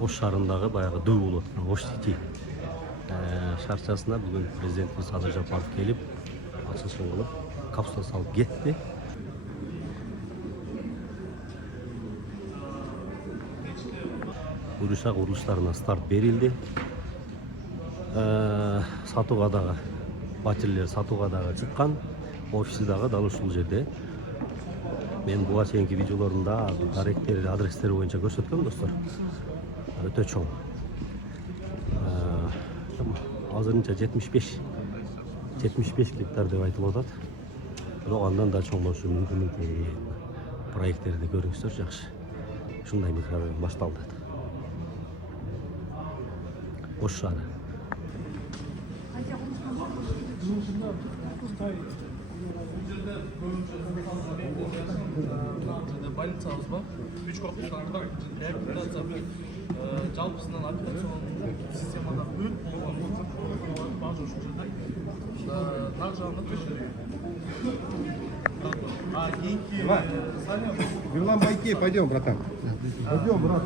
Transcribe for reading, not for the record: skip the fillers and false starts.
Ош шаарындагы баягы дөй болуп аткан Ош Сити шаарчасына бүгүн президентибиз Садыр Жапаров келип, ачылышын кылып, капсула салып кетти. Урушак курулуштарына старт берилди. Сатууга дагы батирлер сатууга дагы чыккан. Офиси дагы дал ушул жерде. Мен буга чейинки видеолорумда даректер, адрестери боюнча көрсөткөм достор. Өтө чоң. Азырынча 75 гектар деп айтылып атат. Бирок андан да чоң болушу мүмкүн проекттерди көрүңүздөр жакшы. Ушундай микрорайон башталды. Ош шаары. Больницабыз бар. 3 корпустарда реабилитация жалпысынан операционный системада өт болгон база ушул жерде. Нак жагында Верлан, пойдем, братан. Пойдем, брат.